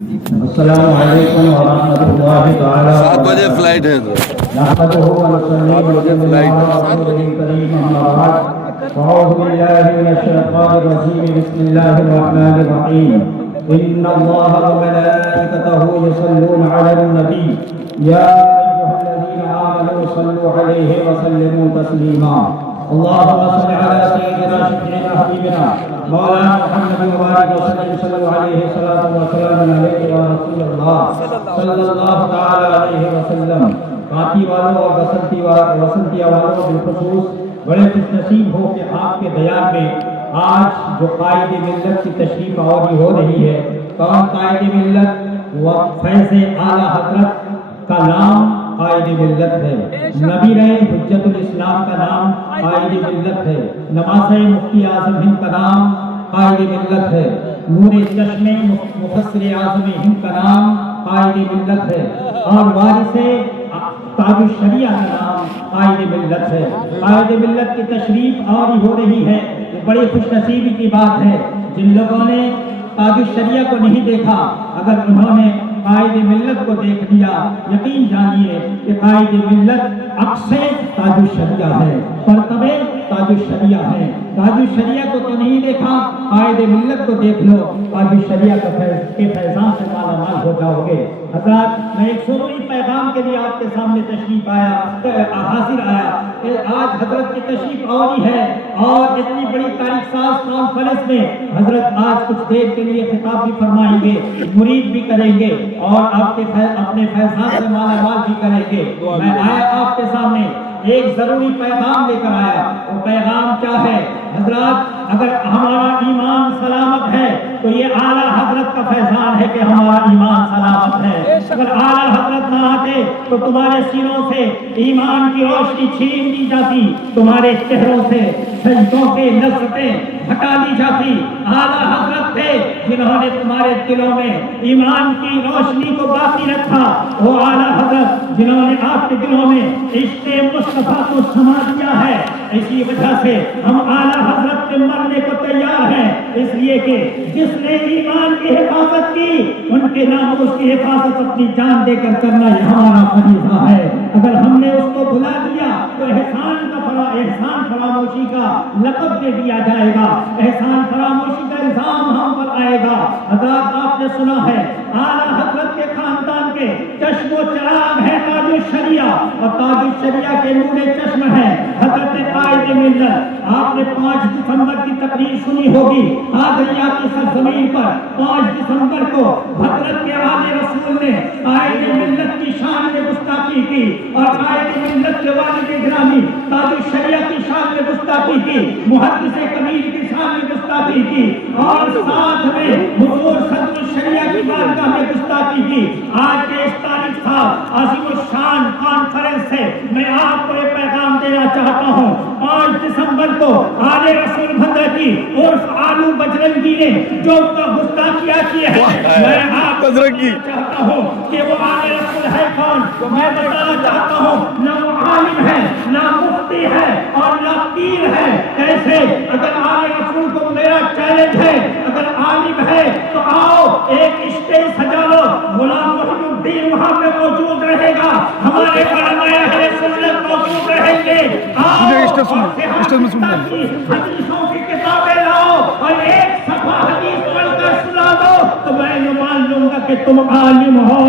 السلام علیکم ورحمۃ اللہ تعالی 7 بجے فلائٹ ہے نحمدہ ونصلی علی رسولہ الکریم اما بعد اعوذ باللہ من الشیطان الرجیم بسم اللہ الرحمن الرحیم ان اللہ وملائکتہ یصلون علی النبی یا ایھا الذین آمنوا صلوا علیہ وسلموا تسلیما اللهم صل على سيدنا شفيعنا حبيبنا مولانا محمد وبارك وسلم صلوا عليه صلاة وسلام عليك يا رسول الله صلى الله تعالى عليه وسلم کاتی والوں اور وسنتیا والوں بالخصوص بڑے خوش نصیب ہو کہ آپ کے بیان میں آج جو قائد ملت کی تشریف آوری ہو رہی ہے، کون قائد ملت؟ وہ فیض اعلیٰ حضرت کا نام قائد ملت ہے، نبی رہے حجت الاسلام کا نام قائد ملت ہے، نمازِ مفتی اعظم ہند کا نام قائد ملت ہے، نور چشم مفسر اعظم ہند کا نام قائد ملت ہے، اور وارث تاج الشریعہ کا نام قائد ملت ہے۔ قائد ملت کی تشریف آوری ہو رہی ہے، یہ بڑی خوش نصیبی کی بات ہے۔ جن لوگوں نے تاج الشریعہ کو نہیں دیکھا، اگر انہوں نے قائد ملت کو دیکھ لیا، یقین جانیے کہ قائد ملت عکس تاج الشریعہ ہے، مرتبہ تاج الشریعہ ہے۔ تاج الشریعہ کو تو نہیں دیکھا، قائد ملت کو دیکھ لو، تاج الشریعہ کے فیضان سے مالا مال ہو جاؤ گے۔ حضرات، میں ایک ضروری پیغام کے لیے آپ کے سامنے تشریف حاضر آیا کہ آج حضرت کی تشریف آوری ہے، اور اتنی بڑی تاریخ ساز کانفرنس میں حضرت آج کچھ دیر کے لیے خطاب بھی فرمائیں گے، مرید بھی کریں گے، اور آپ کے اپنے فیضان سے مالا مال بھی کریں گے۔ میں آیا آپ کے سامنے ایک ضروری پیغام لے کر آیا۔ وہ پیغام کیا ہے؟ حضرات، اگر ہمارا ایمان سلامت ہے تو یہ اعلیٰ حضرت کا فیضان ہے کہ ہمارا ایمان سلامت ہے۔ اگر اعلیٰ حضرت نہ آتے تو تمہارے سینوں سے ایمان کی روشنی چھین لی جاتی، تمہارے چہروں سے سجدوں کے لذتیں ہٹا لی جاتی۔ اعلیٰ حضرت تھے جنہوں نے تمہارے دلوں میں ایمان کی روشنی کو باقی رکھا، وہ اعلیٰ حضرت جنہوں نے آپ کے دلوں میں عشق مصطفیٰ کو سما دیا ہے۔ اسی وجہ سے ہم اعلیٰ حضرت کے مرنے کو تیار ہیں، اس لیے کہ جس نے ایمان کی حفاظت کی، ان کے ناموس کی حفاظت اپنی جان دے کر کرنا یہ ہمارا فریضہ ہے۔ اگر ہم نے اس کو بھلا دیا تو احسان فراموشی کا لقب دے دیا جائے گا، احسان فراموشی کا الزام ہم پر آئے گا۔ حضرات، آپ نے سنا ہے اعلیٰ حضرت کے خاندان کے چشم و چراغ ہے تاج الشریعہ، اور تاج الشریعہ کے نور چشم ہے حضرت قائد ملت۔ آپ نے 5 دسمبر کی تقریر سنی ہوگی، قادریہ کی سرزمین پر 5 دسمبر کو حضرت کے آل رسول نے قائد ملت کی شان میں گستاخی کی، اور قائد ملت کے والد گرامی تاج الشریعہ کی شان میں گستاخی کی، محدث کبیر کی شان میں گستاخی کی، اور ساتھ میں حضور صدر الشریعہ کی بارگاہ میں گستاخی کی۔ آج کے اس تاریخ کا عظیم الشان کانفرنس سے میں آپ کو یہ پیغام دینا چاہتا ہوں۔ 5 دسمبر کو آل رسول بندہ کی عرف آلو بجرنگی نے جو گستاخیاں کی ہے، میں آپ کو چاہتا ہوں کہ وہ آل رسول ہے کون؟ میں بتانا چاہتا ہوں، نہ وہ عالم ہے، نہ مفتی ہے، اور نہ پیر ہے۔ کیسے؟ اگر آل رسول کو میرا چیلنج ہے، اگر عالم ہے تو آؤ ایک اسٹیج سجا لو، غلام محی الدین وہاں پہ موجود رہے گا، ہمارے علماء اہل سنت موجود رہیں گے۔ حدیثوں کی کتابیں لاؤ اور ایک صفحہ حدیث پڑھ کر سنا دو تو میں یہ مان لوں گا کہ تم عالم ہو،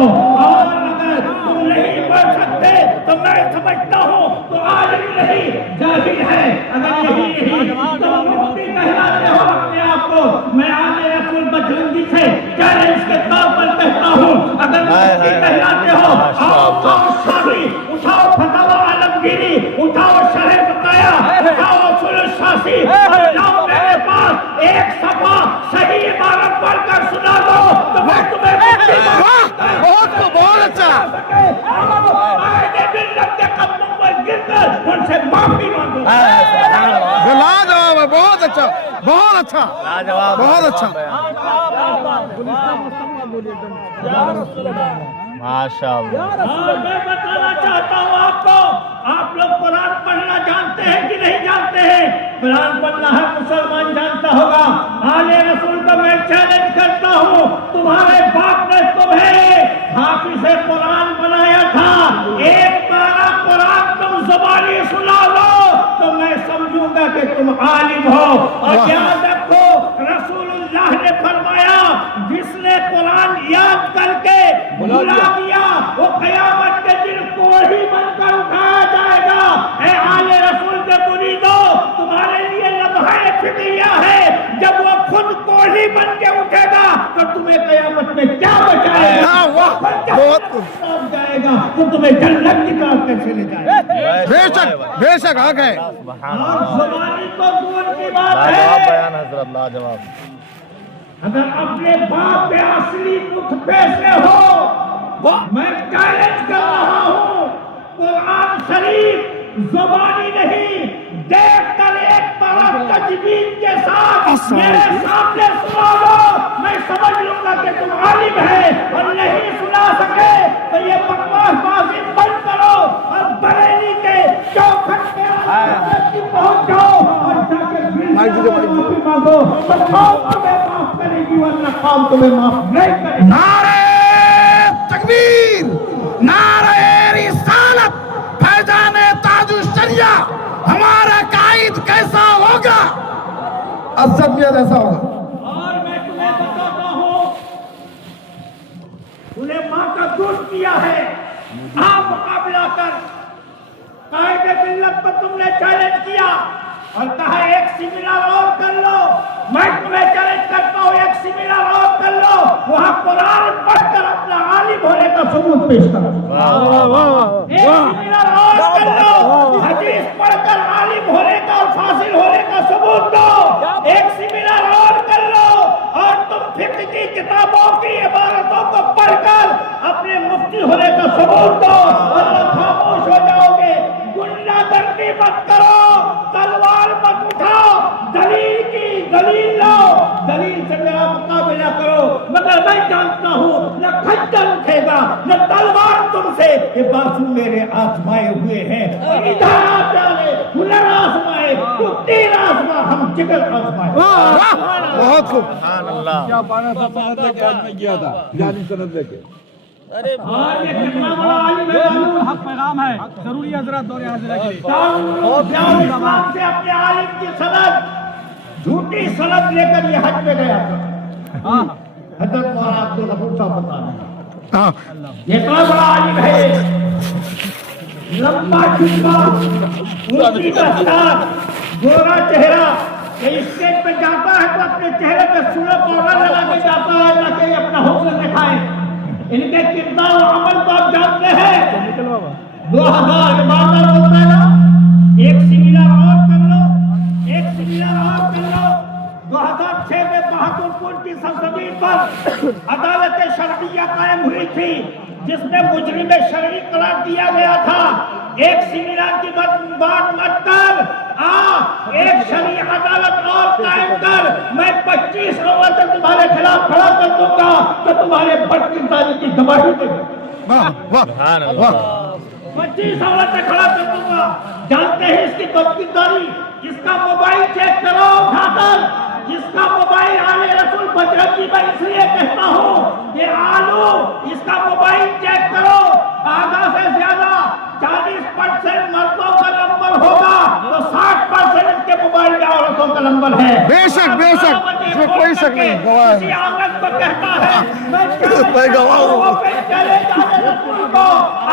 اور اگر تم نہیں پڑھ سکتے تو میں سمجھتا ہوں تو عالم نہیں، جاہل ہے۔ اگر یہی نہیں تو مفتی کہلاتے ہو اپنے آپ کو۔ میں آل رسول بجرنگی سے چیلنج کے طور پر کہتا ہوں، اگر مفتی کہلاتے ہو، آؤ شاہی اٹھاؤ، فتاوی عالمگیری اٹھاؤ، شرح بتایا اٹھاؤ، اصول الشاسی لاؤ، میرے پاس ایک صفحہ صحیح عبارت پڑھ کر سنا دو تو میں تمہیں بہت اچھا کے قدموں پر گر کر ان سے معافی مانگو۔ لاجواب ہے، بہت اچھا، بہت اچھا، بہت اچھا، ماشاء اللہ۔ اور میں بتانا چاہتا ہوں آپ کو، آپ لوگ قرآن پڑھنا جانتے ہیں کہ نہیں جانتے ہیں؟ قرآن پڑھنا ہر مسلمان جانتا ہوگا۔ آل رسول کو میں چیلنج کرتا ہوں، تمہارے باپ نے हाफिज़ कुरान बनाया था, एक पारा कुरान तुम ज़बानी सुना लो तो मैं समझूंगा कि तुम आलिम हो। और याद रखो रसूलुल्लाह ने फरमाया जिसने कुरान याद करके भुला दिया वो क़यामत के दिन कोढ़ी बनकर उठाया जाएगा। ऐ आले रसूल के मुरीदो, तुम्हारे लिए लम्हा फिक्रिया है, जब वो खुद कोढ़ी बन के उठेगा तो तुम्हें क़यामत में क्या बचाएगा? जाएगा तो तुम्हें जन्नत की तरफ कैसे ले जाएगा? बेशक बेशक आ गए। और ज़बानी तो दूर की बात है, अगर अपने बाप के असली नुतफे से हो, मैं चैलेंज कर रहा हूँ, कुरान शरीफ ज़बानी नहीं, देख कर एक तरफ तजवीज़ के साथ मेरे सामने सुना लो, मैं समझ लूंगा कि तुम आलिम है। और नहीं सुना सके तो ये बकवासबाजी बंद करो और बरेली के चौखट पे पहुंच जाओ और जाके माफी मांगो, तो तुम्हें माफ करेगी वरना कौम तुम्हें माफ नहीं करेगी। नारे तकबीर, नारे रिसालत, फैजाने ताजुश्शरिया, हमारा कायद कैसा होगा? असद मियां जैसा होगा। और मैं तुम्हें बताता हूँ, उन्हें माँ का दूध किया है, आप मुकाबला कर। कायदे मिल्लत पर तुमने चैलेंज किया और कहा एक सेमिनार और कर लो, मैं तुम्हें चैलेंज करता हूँ एक सेमिनार और कर लो, वहाँ कुरान पढ़कर अपना आलिम होने का सबूत पेश करो। एक सेमिनार और कर लो, हदीस पढ़कर आलिम होने का और फासिल होने का सबूत दो। एक सेमिनार और कर लो और तुम फिक्र की किताबों की इबारतों को पढ़कर अपने मुफ्ती होने का सबूत दो, और खामोश हो जाओगे। गुंडागर्दी मत करो, तलवार मत उठाओ, दलील की दलील लो, दलील से मेरा मुकाबला करो। मगर मैं जानता हूँ न खच्चर उठेगा न तलवार तुमसे, ये बाजू मेरे आजमाए हुए हैं। इधर आप डाले हुनर आजमाए, तो तीर आजमा, हम जिगर आजमाए। बहुत खूब। क्या पाना था, सनद लेके आज में गया था, जाली सनद लेके। और ये कितना बड़ा आलिम है, हक पैगाम है, जरूरी है हजरत दौरे हाजिरा के लिए। इस्लाम से अपने आलिम की सनद, झूठी सनद लेकर ये हज में गया था। हजरत मौलाना अब्दुल गफूर साहब बता रहे हैं, हाँ, ये इतना बड़ा आलिम है, लंबा चुम्बा, ऊंची दस्तार, गोरा चेहरा, ये स्टेज पे जाता है तो अपने चेहरे पे सूरज पाउडर लगा के जाता है ताकि ये अपना हुस्न दिखाए। इनके किरदार और अमल को आप जानते हैं। 2000 बार बोलता है ना, एक सेमिनार और कर लो, एक सेमिनार और कर लो। 2006 में बहादुरपुर की सरजमीन पर अदालत शरईया कायम हुई थी, जिसमें मुजरिम शरई करार दिया गया था। एक सेमिनार की बात मत कर, एक शरई अदालत और कायम कर, मैं 25 नवंबर तक तुम्हारे खिलाफ खड़ा कर दूंगा तो तुम्हारे बदकिरदारी की गवाही देगा। वाह वाह वाह। 25 नवंबर तक खड़ा कर दूंगा। जानते हैं इसकी बदकिरदारी? इसका मोबाइल चेक करो उठाकर, जिसका मोबाइल आले रसूल बजरंगी मैं इसलिए कहता हूँ, ये आलू इसका मोबाइल चेक करो, आधा से ज्यादा 40% मर्दों का नंबर होगा तो 60% इसके मोबाइल में औरतों का नंबर है। बेशक बेशक, इसमें कोई शक नहीं। गवाह किसी औरत को कहता है मैं गवाह हूँ। चैलेंज आले रसूल को,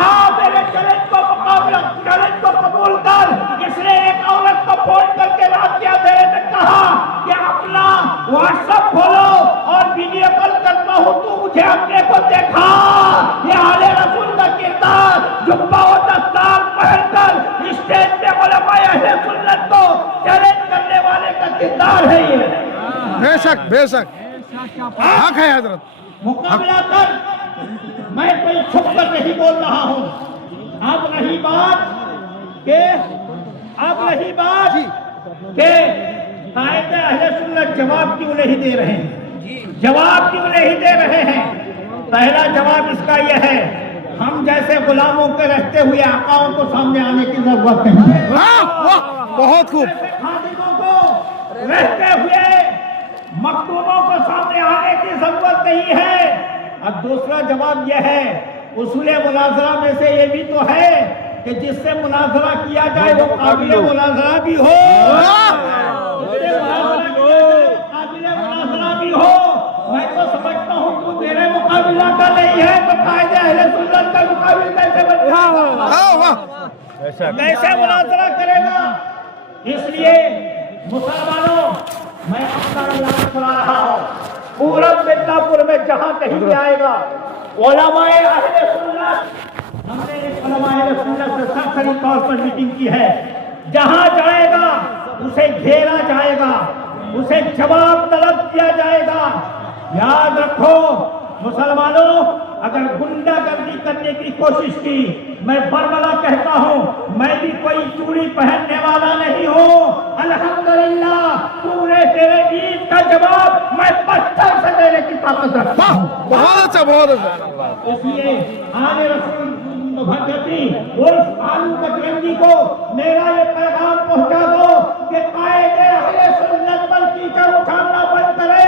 आओ मेरे चैलेंज को मुकाबला, चैलेंज को कबूल कर। इसने एक औरत को फोन करके रातिया देने ने कहा कि अपना व्हाट्सएप खोलो और वीडियो कॉल करता हूँ, तू मुझे अपने को देखा। ये आले रसूल का किरदार, जुब्बा और दस्तार पहनकर स्टेज पे उलमाए अहले सुन्नत को चैलेंज करने वाले का किरदार है ये। बेशक बेशक, हक है हजरत। मुकाबला कर, मैं कोई छुप कर नहीं बोल रहा हूँ। अब रही बात के कायदे अहले सुन्नत जवाब क्यों नहीं दे रहे हैं? जवाब क्यों नहीं दे रहे हैं? पहला जवाब इसका यह है, हम जैसे गुलामों के रहते हुए आकाओं को सामने आने की जरूरत नहीं है। वाह, बहुत खूब। खादिमों को रहते हुए मखदूमों को सामने आने की जरूरत नहीं है। अब दूसरा जवाब यह है उसूल मुनाजरा में से ये भी तो है कि जिससे मुनाजरा किया जाए वो काबिल मुनाजरा भी हो, काबिल मुनाजरा भी हो। मैं तो समझता हूँ तू मेरे मुकाबला का नहीं है तो कायदे अहले सुन्नत का मुकाबला कैसे बनेगा, कैसे मुनाजरा करेगा। इसलिए मुसलमानों, मैं अपना इलाज चला रहा हूँ पूरब मिदनापुर में, जहाँ कहीं भी आएगा उलमाए अहले सुन्नत, हमने एक उलमाए अहले सुन्नत से सरसरी तौर पर मीटिंग की है। जहाँ जाएगा उसे घेरा जाएगा, उसे जवाब तलब किया जाएगा। याद रखो मुसलमानों, अगर गुंडागर्दी करने की कोशिश की, मैं बरबला कहता हूँ, मैं भी कोई चूड़ी पहनने वाला नहीं हूँ। अल्हम्दुलिल्लाह पूरे तेरे ईद का जवाब मैं पत्थर से देने की ताकत रखता हूँ। बहुत अच्छा, बहुत अच्छा। इसलिए आने रसूल भगती उर्फ आलू बजरंगी को मेरा ये पैगाम पहुंचा दो कि कायदे अहले सुन्नत पर कीचड़ उठाना बंद करे।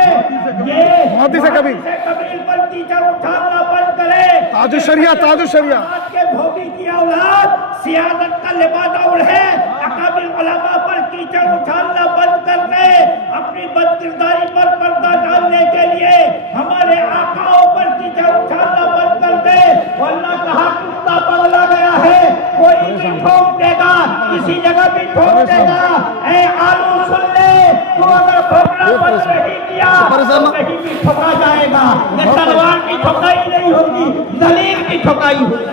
ये मोदी से कभी कबीर पर कीचड़ उठाना बंद करे। ताजु शरिया, ताजु शरिया के धोबी की औलाद सियादत का लिबादा उड़े, अकाबिल उलमा पर कीचड़ उठाना बंद कर दे। अपनी बदकिरदारी पर पर्दा डालने के लिए हमारे आकाओं पर कीचड़ उठाना बंद कर दे। वरना कहा कुत्ता पगला गया है, कोई भी ठोक देगा, किसी जगह भी ठोक देगा। ऐ आलू सुन ले, तू अगर भोगना बंद नहीं किया तो कहीं भी ठोका जाएगा। ये तलवार की ठोकाई नहीं होगी, दलील की ठोकाई होगी।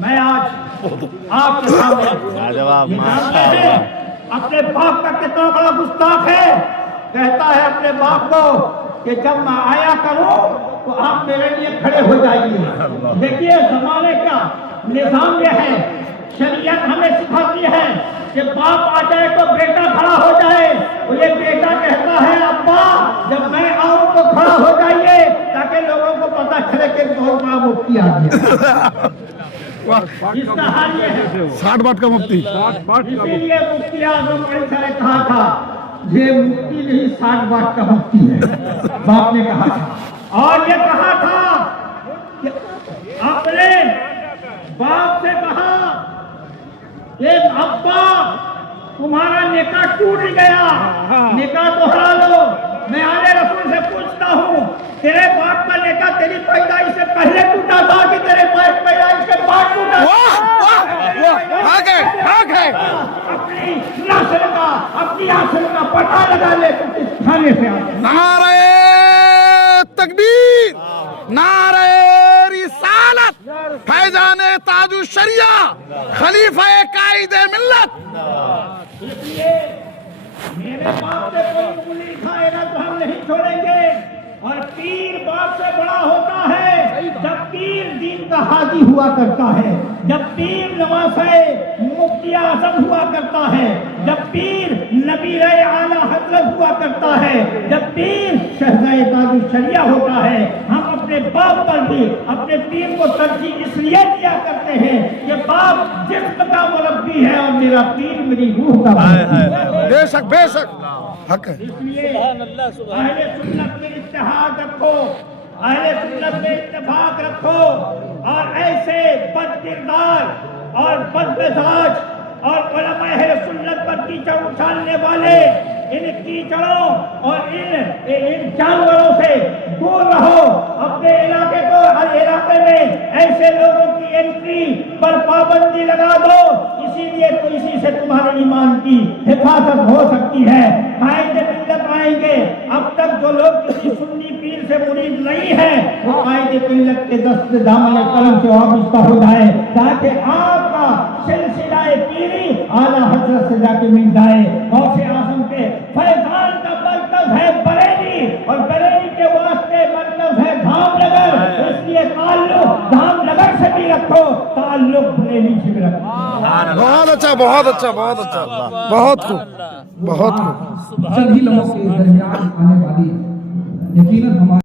मैं आज आपके सामने अपने बाप का कितना बड़ा गुस्ताख है। कहता है अपने बाप को कि जब मैं आया करूं तो आप मेरे लिए खड़े हो जाइए। देखिए जमाने का निजाम यह है, शरीयत हमें सिखाती है कि बाप आ जाए तो बेटा खड़ा हो जाए। तो ये बेटा कहता है अब्बा जब मैं आऊं तो खड़ा हो जाइए, ताकि लोगों को पता चले कि बहुत बड़ा मुफ्ती आ गया। इसका हाल ये है 60 बात का मुफ्ती। इसीलिए मुफ्ती आजम ने कहा था ये मुफ्ती नहीं 60 बात का मुफ्ती है, बाप ने कहा था। और ये कहा था कि अपने बाप से कहा कि अब्बा तुम्हारा निकाह टूट गया, निकाह दोहरा लो। मैं आले रसूल से पूछता हूँ, तेरे बाप का निकाह तेरी पैदाइश से पहले टूटा था कि तेरे पैदाइश के बाद टूटा था? अपनी नस्ल का, अपनी नस्ल का पता लगा ले तो किस थाने से आते। नारे तकबीर, नारे रिसालत, फैजाने ताजु शरिया, खलीफा कायदे मिल्लत। इसलिए मेरे बाप से कोई उंगली खाएगा तो हम नहीं छोड़ेंगे। और पीर बाप से बड़ा होता है जब पीर दीन का हाजी हुआ करता है, जब पीर नवासे मुफ्ती आजम हुआ करता है, जब पीर नबी रहे आला हजरत हुआ करता है, जब पीर शहजाए ताजु शरिया होता है। हम अपने बाप पर भी अपने पीर को तरजीह इसलिए दिया करते हैं कि बाप जिस्म का मुरब्बी है और मेरा पीर मेरी रूह का मुरब्बी है। बेशक बेशक हक है। इसलिए अहले सुन्नत में इत्तेहाद रखो, अहले सुन्नत में इत्तेफाक रखो। और ऐसे बदकिरदार और बदमिजाज और उलमा अहले सुन्नत पर कीचड़ उछालने वाले इन कीचड़ों और इन जानवरों से दूर रहो। अपने इलाके को, हर इलाके में ऐसे लोगों की एंट्री पर पाबंदी लगा दो। इसीलिए तो इसी से तुम्हारे ईमान की हिफाजत हो सकती है। कायदे मिल्लत आएंगे। अब तक जो लोग किसी सुन्नी पीर से मुरीद नहीं है वो कायदे मिल्लत के दस्त दामन कलम से वाबस्ता हो जाए, ताकि आपका सिलसिलाए पीरी आला हजरत से जाके मिल जाए। गौसे आजम के फैजान का मरकज है बरेली और बरेली के वास्ते मरकज है धामनगर। इसलिए ताल्लुक धामनगर से भी रखो, ताल्लुक बरेली से भी रखो। बहुत अच्छा, बहुत अच्छा, बहुत अच्छा, बहुत खूब, बहुत खूब। जल्द ही लोगों के दरमियान आने वाली है। यकीनन हमारे